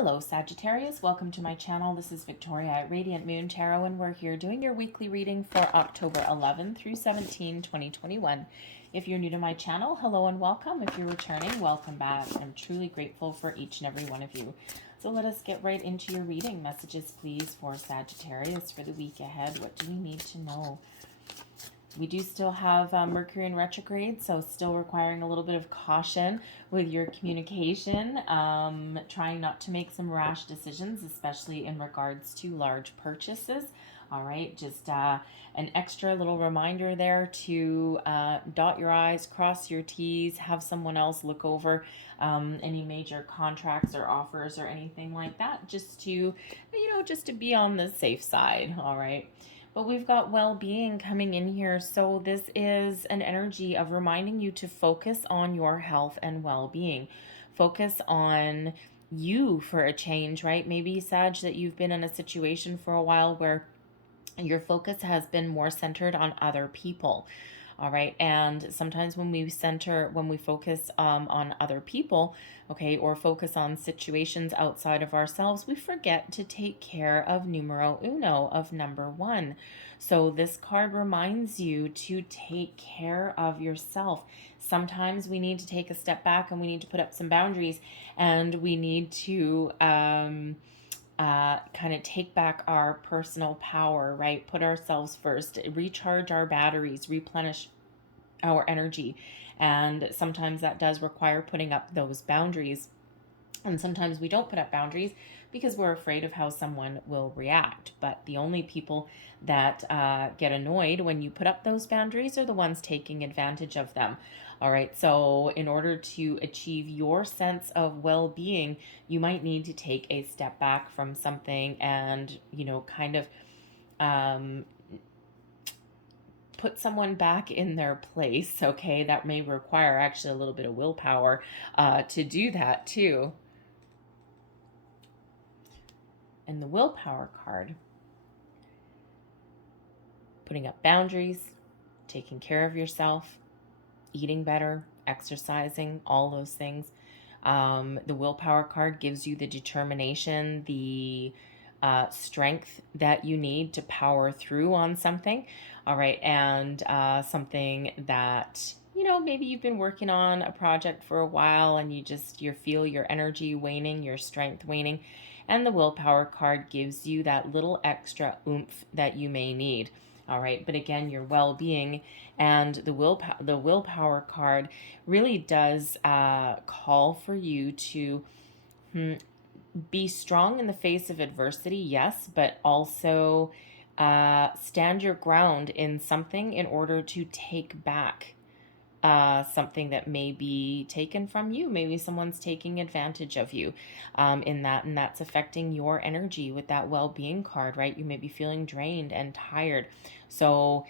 Hello Sagittarius, welcome to my channel. This is Victoria at Radiant Moon Tarot, and we're here doing your weekly reading for October 11 through 17, 2021. If you're new to my channel, hello and welcome. If you're returning, welcome back. I'm truly grateful for each and every one of you. So let us get right into your reading. Messages, please, for Sagittarius for the week ahead. What do we need to know? We do still have Mercury in retrograde, so still requiring a little bit of caution with your communication. Trying not to make some rash decisions, especially in regards to large purchases. All right, just an extra little reminder there to dot your I's, cross your T's, have someone else look over any major contracts or offers or anything like that, just to, just to be on the safe side. All right. But we've got well-being coming in here. So this is an energy of reminding you to focus on your health and well-being. Focus on you for a change, right? Maybe, Sag, that you've been in a situation for a while where your focus has been more centered on other people. All right. And sometimes when we focus on other people, okay, or focus on situations outside of ourselves, we forget to take care of numero uno, of number one. So this card reminds you to take care of yourself. Sometimes we need to take a step back and we need to put up some boundaries, and we need to kind of take back our personal power, right? Put ourselves first, recharge our batteries, replenish our energy. And sometimes that does require putting up those boundaries. And sometimes we don't put up boundaries because we're afraid of how someone will react. But the only people that get annoyed when you put up those boundaries are the ones taking advantage of them. All right, so in order to achieve your sense of well-being, you might need to take a step back from something and, kind of put someone back in their place, okay? That may require actually a little bit of willpower to do that too. And the willpower card, putting up boundaries, taking care of yourself, eating better, exercising, all those things. The willpower card gives you the determination, the strength that you need to power through on something. All right. And something that, maybe you've been working on a project for a while and you feel your energy waning, your strength waning. And the willpower card gives you that little extra oomph that you may need. All right. But again, your well-being and the willpower card really does call for you to be strong in the face of adversity, yes, but also stand your ground in something in order to take back something that may be taken from you. Maybe someone's taking advantage of you in that, and that's affecting your energy with that well-being card, right? You may be feeling drained and tired. So,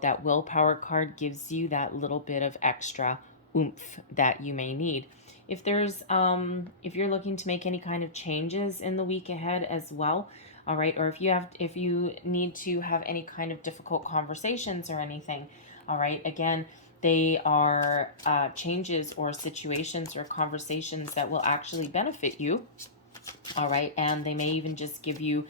that willpower card gives you that little bit of extra oomph that you may need. If there's, if you're looking to make any kind of changes in the week ahead as well, all right, or if you need to have any kind of difficult conversations or anything, all right, again, they are changes or situations or conversations that will actually benefit you, all right, and they may even just give you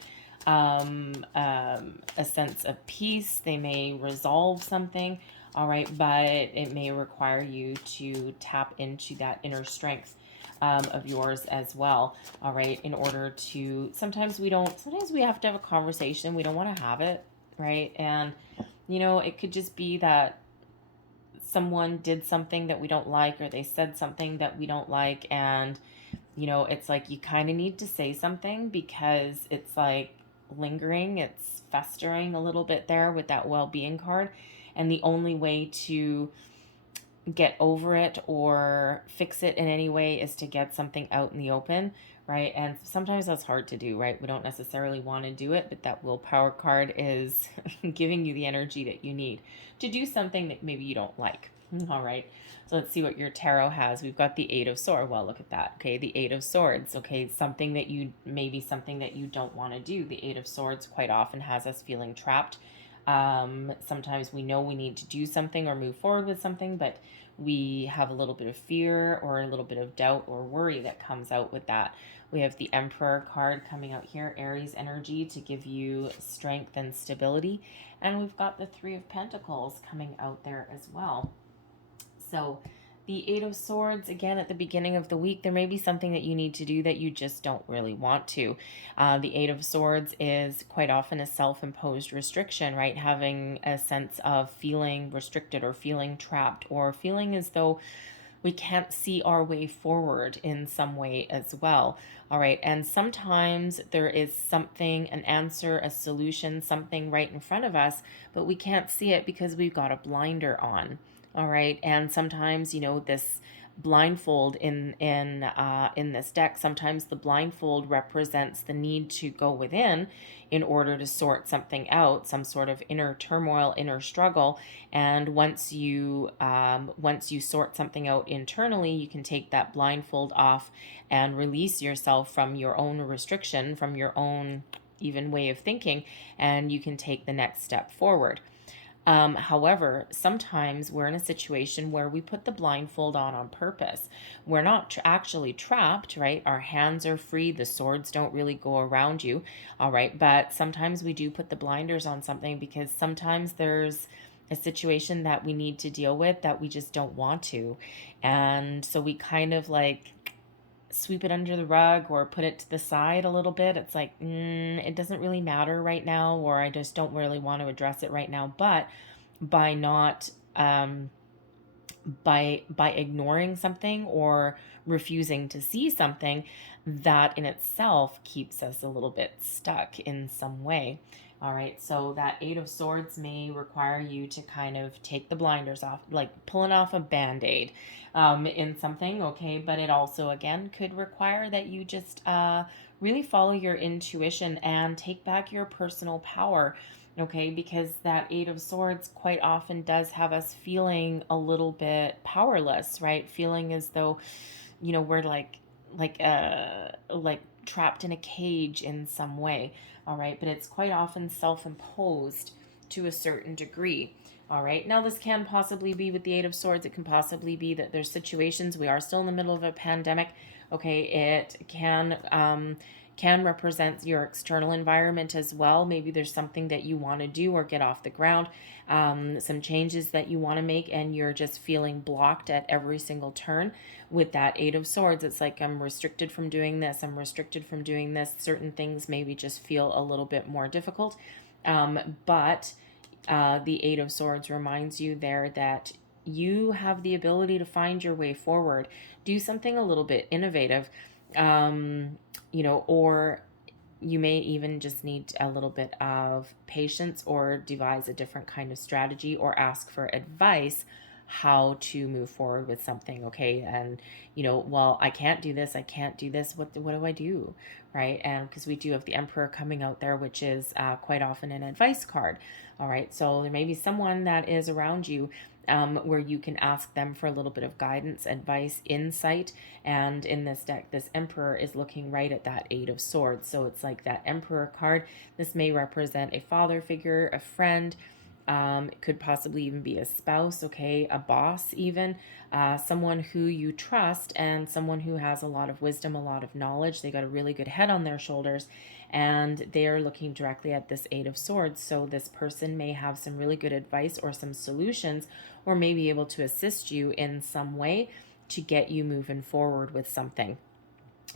a sense of peace. They may resolve something, all right, but it may require you to tap into that inner strength of yours as well, all right, in order to, sometimes we have to have a conversation, we don't want to have it, right, and, it could just be that someone did something that we don't like, or they said something that we don't like, and, it's like you kind of need to say something because it's like lingering, it's festering a little bit there with that well-being card. And the only way to get over it or fix it in any way is to get something out in the open, right? And sometimes that's hard to do, right? We don't necessarily want to do it, but that willpower card is giving you the energy that you need to do something that maybe you don't like. All right. So let's see what your tarot has. We've got the Eight of Swords. Well, look at that. Okay. The Eight of Swords. Okay. Something that you don't want to do. The Eight of Swords quite often has us feeling trapped. Sometimes we know we need to do something or move forward with something, but we have a little bit of fear or a little bit of doubt or worry that comes out with that. We have the Emperor card coming out here, Aries energy, to give you strength and stability. And we've got the Three of Pentacles coming out there as well. So the Eight of Swords, again, at the beginning of the week, there may be something that you need to do that you just don't really want to. The Eight of Swords is quite often a self-imposed restriction, right? Having a sense of feeling restricted or feeling trapped or feeling as though we can't see our way forward in some way as well. All right. And sometimes there is something, an answer, a solution, something right in front of us, but we can't see it because we've got a blinder on. All right. And sometimes, this blindfold in this deck, sometimes the blindfold represents the need to go within in order to sort something out, some sort of inner turmoil, inner struggle. And once you sort something out internally, you can take that blindfold off and release yourself from your own restriction, from your own even way of thinking, and you can take the next step forward. However, sometimes we're in a situation where we put the blindfold on purpose. We're not actually trapped, right? Our hands are free. The swords don't really go around you, all right? But sometimes we do put the blinders on something because sometimes there's a situation that we need to deal with that we just don't want to. And so we kind of like sweep it under the rug or put it to the side a little bit. It's like, it doesn't really matter right now, or I just don't really want to address it right now. But by not, by ignoring something or refusing to see something, that in itself keeps us a little bit stuck in some way. All right, so that Eight of Swords may require you to kind of take the blinders off, like pulling off a Band-Aid in something, okay? But it also, again, could require that you just really follow your intuition and take back your personal power, okay? Because that Eight of Swords quite often does have us feeling a little bit powerless, right? Feeling as though, we're like trapped in a cage in some way. All right, but it's quite often self-imposed to a certain degree. All right, now this can possibly be with the Eight of Swords. It can possibly be that there's situations, we are still in the middle of a pandemic. Okay, it can represent your external environment as well. Maybe there's something that you want to do or get off the ground, some changes that you want to make, and you're just feeling blocked at every single turn. With that Eight of Swords, it's like, I'm restricted from doing this, I'm restricted from doing this. Certain things maybe just feel a little bit more difficult. But the Eight of Swords reminds you there that you have the ability to find your way forward, do something a little bit innovative, or you may even just need a little bit of patience or devise a different kind of strategy or ask for advice how to move forward with something, okay? And, well, I can't do this, what do I do, right? And because we do have the Emperor coming out there, which is quite often an advice card, all right? So there may be someone that is around you where you can ask them for a little bit of guidance, advice, insight. And in this deck, this Emperor is looking right at that Eight of Swords. So it's like that Emperor card. This may represent a father figure, a friend. It could possibly even be a spouse, okay, a boss even, someone who you trust and someone who has a lot of wisdom, a lot of knowledge. They got a really good head on their shoulders, and they are looking directly at this Eight of Swords. So this person may have some really good advice or some solutions, or may be able to assist you in some way to get you moving forward with something.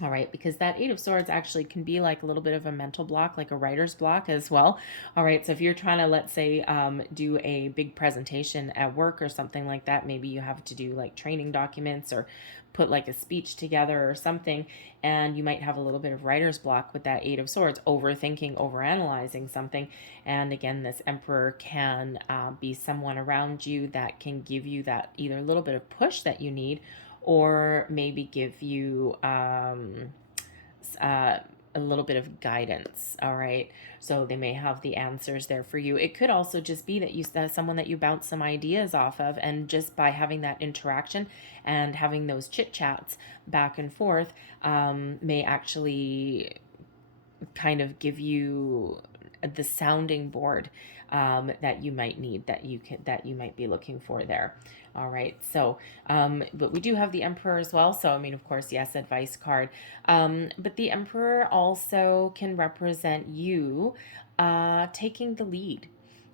All right, because that Eight of Swords actually can be like a little bit of a mental block, like a writer's block as well. All right, so if you're trying to, let's say, do a big presentation at work or something like that, maybe you have to do like training documents or put like a speech together or something, and you might have a little bit of writer's block with that Eight of Swords, overthinking, overanalyzing something. And again, this Emperor can be someone around you that can give you that either a little bit of push that you need, or maybe give you a little bit of guidance. All right, so they may have the answers there for you. It could also just be that you someone that you bounce some ideas off of, and just by having that interaction and having those chit chats back and forth may actually kind of give you the sounding board that you might need, that you might be looking for there. All right, so but we do have the Emperor as well. So I mean, of course, yes, advice card. But the Emperor also can represent you taking the lead.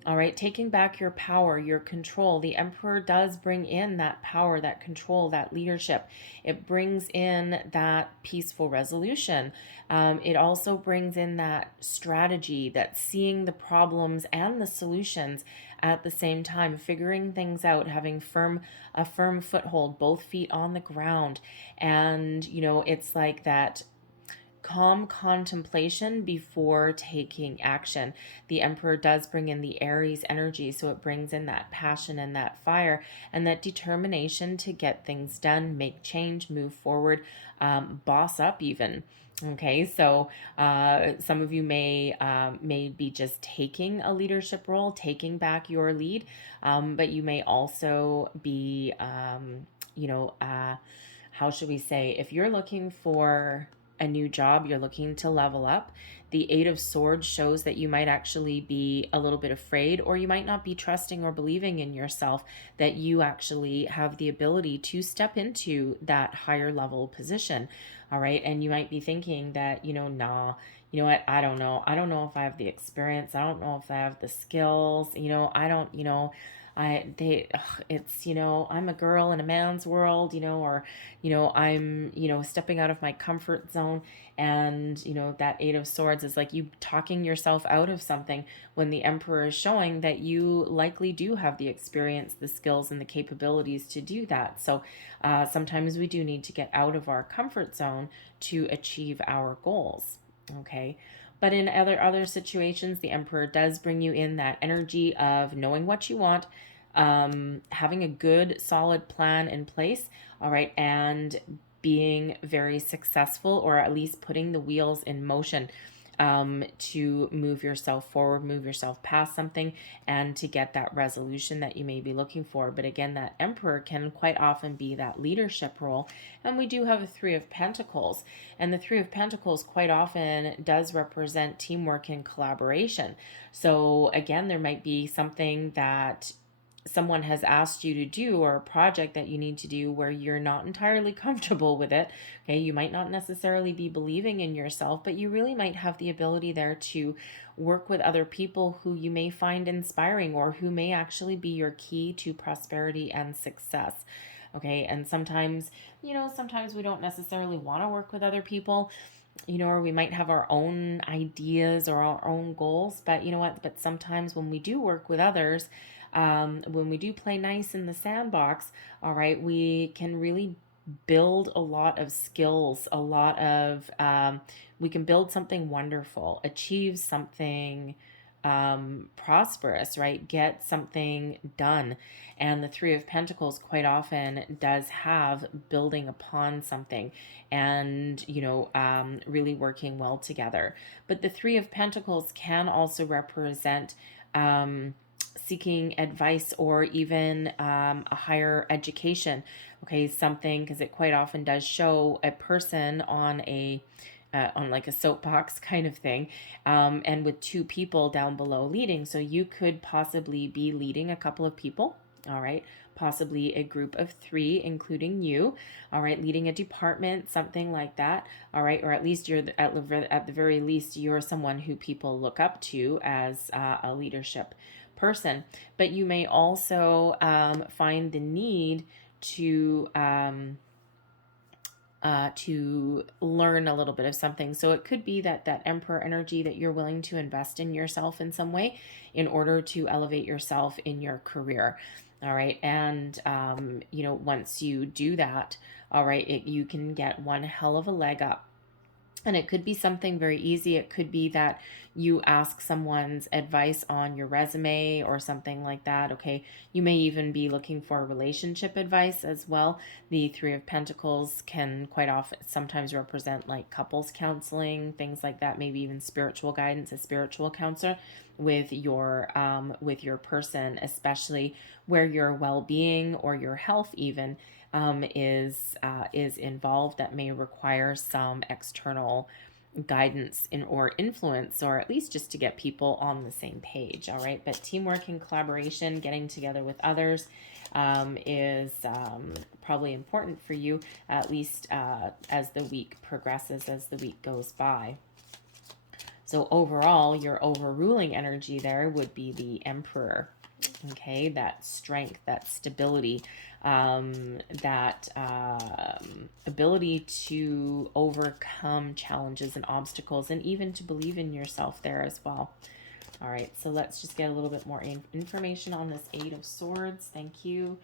All right, taking back your power, your control. The Emperor does bring in that power, that control, that leadership. It brings in that peaceful resolution. It also brings in that strategy, that seeing the problems and the solutions at the same time, figuring things out, having a firm foothold, both feet on the ground. And, it's like that calm contemplation before taking action. The Emperor does bring in the Aries energy, so it brings in that passion and that fire and that determination to get things done, make change, move forward, boss up even. Okay, so some of you may be just taking a leadership role, taking back your lead, but you may also be, how should we say, if you're looking for a new job, you're looking to level up, the Eight of Swords shows that you might actually be a little bit afraid, or you might not be trusting or believing in yourself that you actually have the ability to step into that higher level position. All right. And you might be thinking that, nah, you know what? I don't know. I don't know if I have the experience. I don't know if I have the skills. I don't, it's, I'm a girl in a man's world, or, I'm, stepping out of my comfort zone. And, that Eight of Swords is like you talking yourself out of something, when the Emperor is showing that you likely do have the experience, the skills, and the capabilities to do that. So sometimes we do need to get out of our comfort zone to achieve our goals. Okay. But in other situations, the Emperor does bring you in that energy of knowing what you want, having a good, solid plan in place, all right, and being very successful, or at least putting the wheels in motion to move yourself forward, move yourself past something, and to get that resolution that you may be looking for. But again, that Emperor can quite often be that leadership role. And we do have a Three of Pentacles. And the Three of Pentacles quite often does represent teamwork and collaboration. So again, there might be something that someone has asked you to do, or a project that you need to do where you're not entirely comfortable with it. Okay, you might not necessarily be believing in yourself, but you really might have the ability there to work with other people who you may find inspiring, or who may actually be your key to prosperity and success. Okay, and sometimes we don't necessarily want to work with other people, or we might have our own ideas or our own goals, but but sometimes when we do work with others, when we do play nice in the sandbox, all right, we can really build a lot of skills, we can build something wonderful, achieve something prosperous, right? Get something done. And the Three of Pentacles quite often does have building upon something, and really working well together. But the Three of Pentacles can also represent seeking advice, or even a higher education. Okay, something, because it quite often does show a person on like a soapbox kind of thing, and with two people down below leading. So you could possibly be leading a couple of people, all right, possibly a group of three, including you, all right, leading a department, something like that, all right, or at least you're at the very least, you're someone who people look up to as a leadership person. But you may also find the need to learn a little bit of something. So it could be that Emperor energy, that you're willing to invest in yourself in some way in order to elevate yourself in your career. All right. And, once you do that, all right, you can get one hell of a leg up. And it could be something very easy. It could be that you ask someone's advice on your resume or something like that. Okay. You may even be looking for relationship advice as well. The Three of Pentacles can quite often sometimes represent like couples counseling, things like that, maybe even spiritual guidance, a spiritual counselor with your person, especially where your well-being or your health even is involved, that may require some external guidance or influence, or at least just to get people on the same page. All right. But teamwork and collaboration, getting together with others, is probably important for you, at least as the week progresses, as the week goes by. So overall, your overruling energy there would be the Emperor. Okay, that strength, that stability, that ability to overcome challenges and obstacles, and even to believe in yourself there as well. All right, so let's just get a little bit more information on this Eight of Swords. Thank you.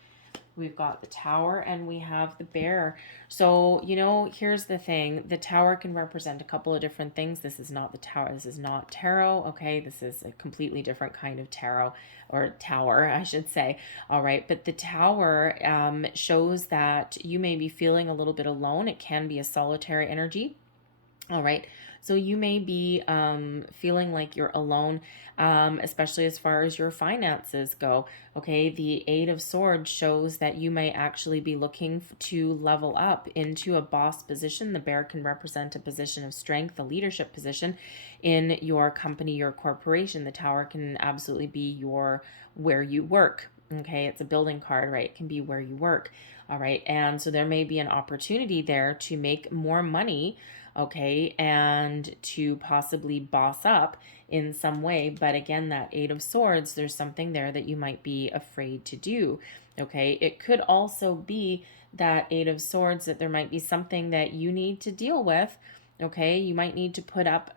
We've got the Tower and we have the Bear. So, you know, here's the thing. The Tower can represent a couple of different things. This is not the Tower. This is not tarot, okay? This is a completely different kind of tarot, or tower, I should say. All right, but the Tower shows that you may be feeling a little bit alone. It can be a solitary energy. All right, so you may be feeling like you're alone, especially as far as your finances go. Okay, the Eight of Swords shows that you may actually be looking to level up into a boss position. The Bear can represent a position of strength, a leadership position in your company, your corporation. The Tower can absolutely be where you work. Okay, it's a building card, right? It can be where you work. All right, and so there may be an opportunity there to make more money, okay, and to possibly boss up in some way. But again, that Eight of Swords, there's something there that you might be afraid to do, okay? It could also be that Eight of Swords, that there might be something that you need to deal with, okay? You might need to put up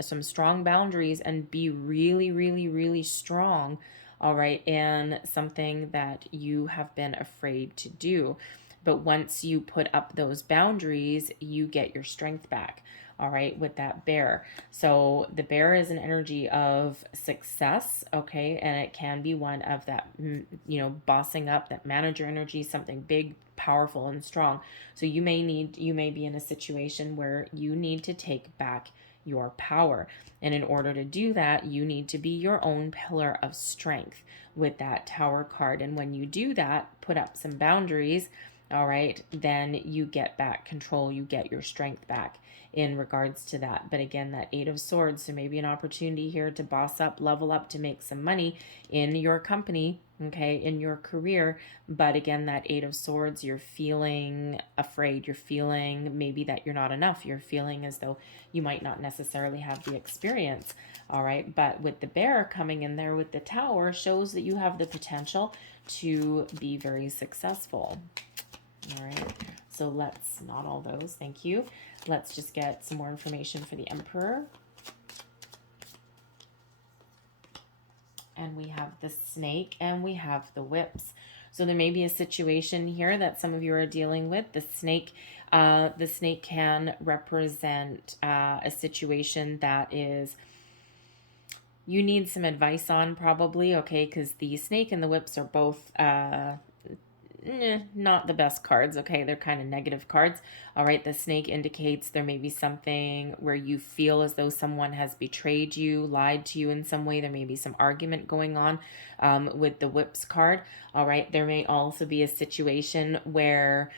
some strong boundaries and be really, really, really strong, all right, in something that you have been afraid to do. But once you put up those boundaries, you get your strength back, all right, with that Bear. So the Bear is an energy of success, okay, and it can be one of that, you know, bossing up, that manager energy, something big, powerful, and strong. So you may be in a situation where you need to take back your power. And in order to do that, you need to be your own pillar of strength with that Tower card. And when you do that, put up some boundaries, all right, then you get back control, you get your strength back in regards to that. But again, that Eight of Swords, so maybe an opportunity here to boss up, level up, to make some money in your company, okay, in your career. But again, that Eight of Swords, you're feeling afraid, you're feeling maybe that you're not enough, you're feeling as though you might not necessarily have the experience, all right. But with the Bear coming in there with the Tower, shows that you have the potential to be very successful. All right, so let's, not all those, thank you. Let's just get some more information for the Emperor. And we have the Snake and we have the Whips. So there may be a situation here that some of you are dealing with. The snake can represent a situation that is, you need some advice on, probably, okay, because the Snake and the Whips are both not the best cards, okay? They're kind of negative cards, all right? The Snake indicates there may be something where you feel as though someone has betrayed you, lied to you in some way. There may be some argument going on with the Whips card, all right? There may also be a situation where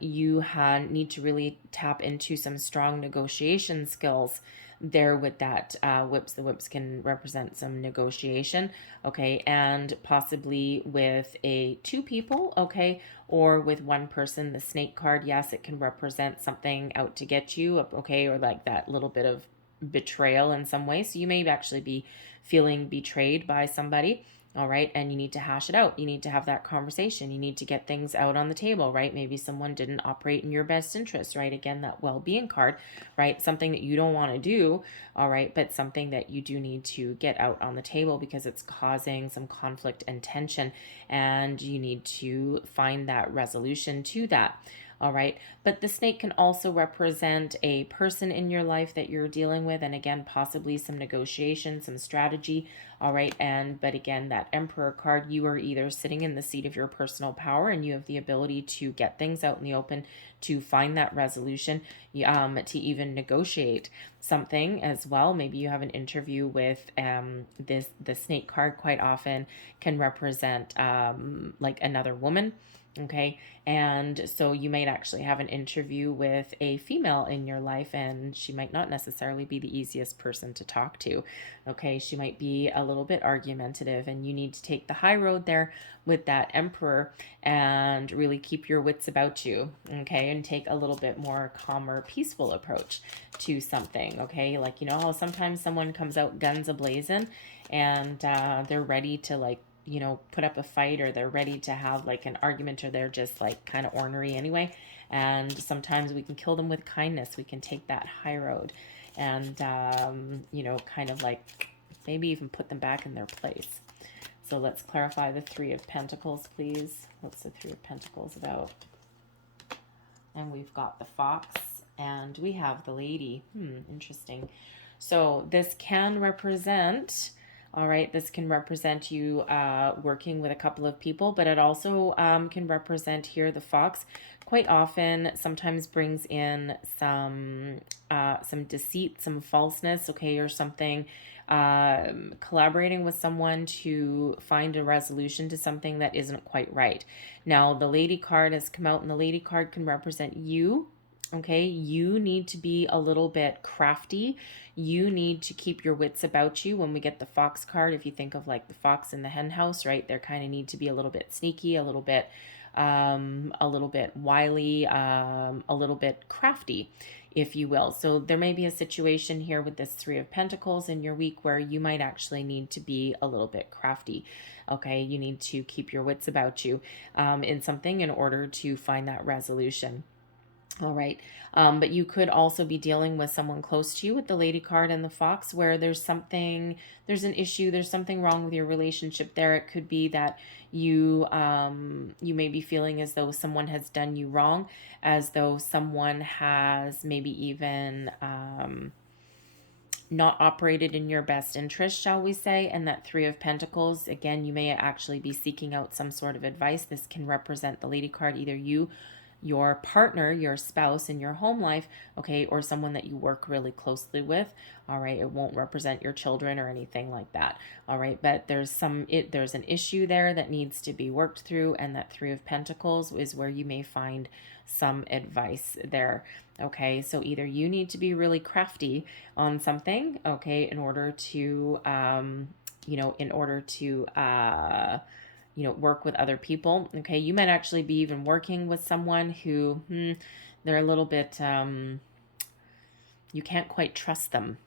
you need to really tap into some strong negotiation skills there with that Whips. The Whips can represent some negotiation, okay, and possibly with two people, okay, or with one person. The Snake card, yes, it can represent something out to get you, okay, or like that little bit of betrayal in some way. So you may actually be feeling betrayed by somebody, all right, and you need to hash it out. You need to have that conversation. You need to get things out on the table, right? Maybe someone didn't operate in your best interest, right? Again, that well-being card, right? Something that you don't want to do, all right, but something that you do need to get out on the table because it's causing some conflict and tension, and you need to find that resolution to that. All right. But the Snake can also represent a person in your life that you're dealing with. And again, possibly some negotiation, some strategy. All right. But again, that Emperor card, you are either sitting in the seat of your personal power and you have the ability to get things out in the open, to find that resolution, to even negotiate something as well. Maybe you have an interview with the Snake card quite often can represent like another woman. Okay. And so you might actually have an interview with a female in your life, and she might not necessarily be the easiest person to talk to. Okay. She might be a little bit argumentative, and you need to take the high road there with that emperor and really keep your wits about you. Okay. And take a little bit more calmer, peaceful approach to something. Okay. Like, you know, how sometimes someone comes out guns a-blazing and they're ready to, like, you know, put up a fight, or they're ready to have like an argument, or they're just like kind of ornery anyway. And sometimes we can kill them with kindness. We can take that high road and, you know, kind of like maybe even put them back in their place. So let's clarify the Three of Pentacles, please. What's the Three of Pentacles about? And we've got the Fox and we have the Lady. Interesting. So this can represent, all right, this can represent you working with a couple of people, but it also can represent here the Fox quite often sometimes brings in some deceit, some falseness, okay, or something, collaborating with someone to find a resolution to something that isn't quite right. Now, the Lady card has come out, and the Lady card can represent you. Okay, you need to be a little bit crafty. You need to keep your wits about you. When we get the Fox card, if you think of like the fox in the hen house, right, they kind of need to be a little bit sneaky, a little bit wily, a little bit crafty, if you will. So there may be a situation here with this Three of Pentacles in your week where you might actually need to be a little bit crafty. Okay, you need to keep your wits about you in something in order to find that resolution. All right. But you could also be dealing with someone close to you with the Lady card and the Fox, where there's something, there's an issue, there's something wrong with your relationship there. It could be that you may be feeling as though someone has done you wrong, as though someone has maybe even not operated in your best interest, shall we say. And that Three of Pentacles, again, you may actually be seeking out some sort of advice. This can represent the Lady card, either you, your partner, your spouse in your home life, okay, or someone that you work really closely with. All right, it won't represent your children or anything like that. All right, but there's an issue there that needs to be worked through, and that Three of Pentacles is where you may find some advice there. Okay, so either you need to be really crafty on something, okay, in order to work with other people. Okay, you might actually be even working with someone who they're a little bit, you can't quite trust them.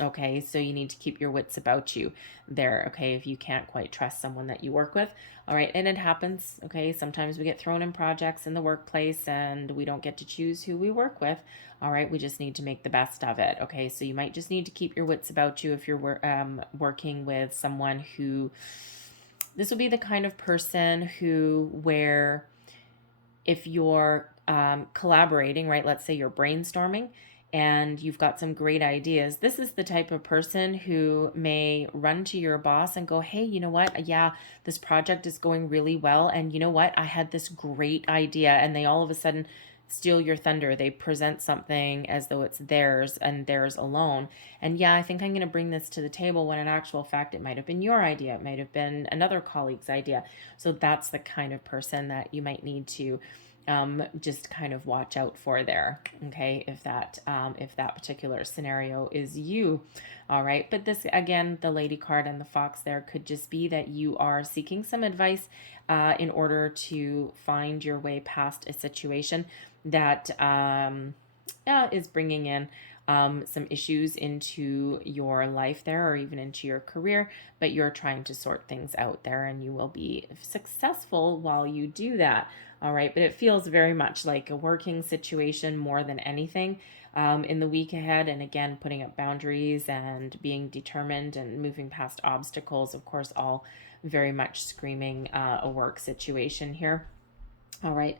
Okay, so you need to keep your wits about you there. Okay, if you can't quite trust someone that you work with. All right, and it happens. Okay, sometimes we get thrown in projects in the workplace and we don't get to choose who we work with. All right, we just need to make the best of it. Okay, so you might just need to keep your wits about you if you're working with someone who, this will be the kind of person who, where if you're collaborating, right, let's say you're brainstorming and you've got some great ideas, this is the type of person who may run to your boss and go, hey, you know what? Yeah, this project is going really well. And you know what? I had this great idea. And they all of a sudden steal your thunder. They present something as though it's theirs and theirs alone. And yeah, I think I'm going to bring this to the table, when in actual fact, it might have been your idea. It might have been another colleague's idea. So that's the kind of person that you might need to just kind of watch out for there. Okay, if that particular scenario is you. All right, but this, again, the Lady card and the Fox there could just be that you are seeking some advice in order to find your way past a situation that is bringing in some issues into your life there, or even into your career, but you're trying to sort things out there, and you will be successful while you do that. All right, but it feels very much like a working situation more than anything in the week ahead. And again, putting up boundaries and being determined and moving past obstacles, of course, all very much screaming a work situation here. All right.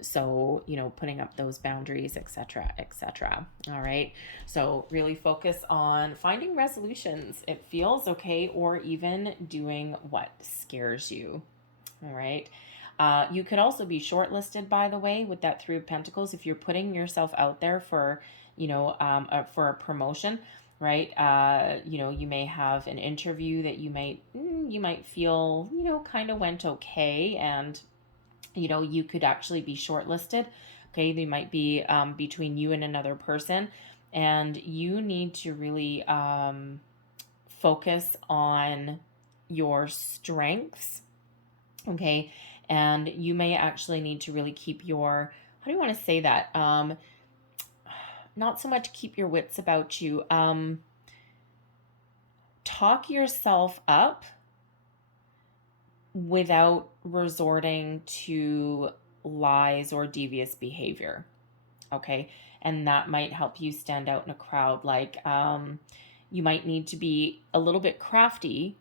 So, putting up those boundaries, etc., etc. All right. So really focus on finding resolutions. It feels okay, or even doing what scares you. All right. You could also be shortlisted, by the way, with that Three of Pentacles. If you're putting yourself out there for, for a promotion, right? You may have an interview that you might feel, kind of went okay, and You know, you could actually be shortlisted. Okay, they might be between you and another person, and you need to really focus on your strengths. Okay, and you may actually need to really keep your, how do you want to say that? Not so much keep your wits about you. Talk yourself up without resorting to lies or devious behavior. Okay, and that might help you stand out in a crowd. Like, you might need to be a little bit crafty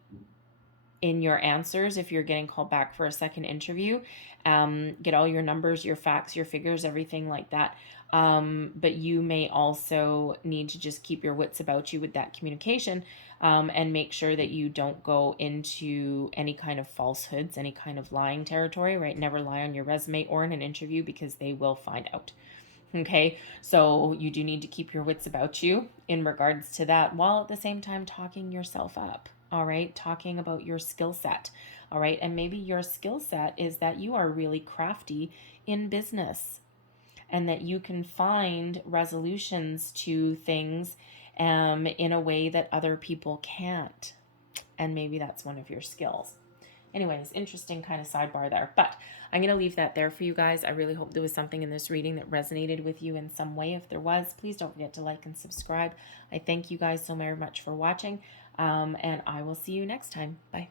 in your answers if you're getting called back for a second interview. Get all your numbers, your facts, your figures, everything like that. But you may also need to just keep your wits about you with that communication, and make sure that you don't go into any kind of falsehoods, any kind of lying territory, right? Never lie on your resume or in an interview, because they will find out. Okay, so you do need to keep your wits about you in regards to that, while at the same time talking yourself up. All right, talking about your skill set. All right, and maybe your skill set is that you are really crafty in business, and that you can find resolutions to things in a way that other people can't. And maybe that's one of your skills. Anyways, interesting kind of sidebar there. But I'm going to leave that there for you guys. I really hope there was something in this reading that resonated with you in some way. If there was, please don't forget to like and subscribe. I thank you guys so very much for watching, and I will see you next time. Bye.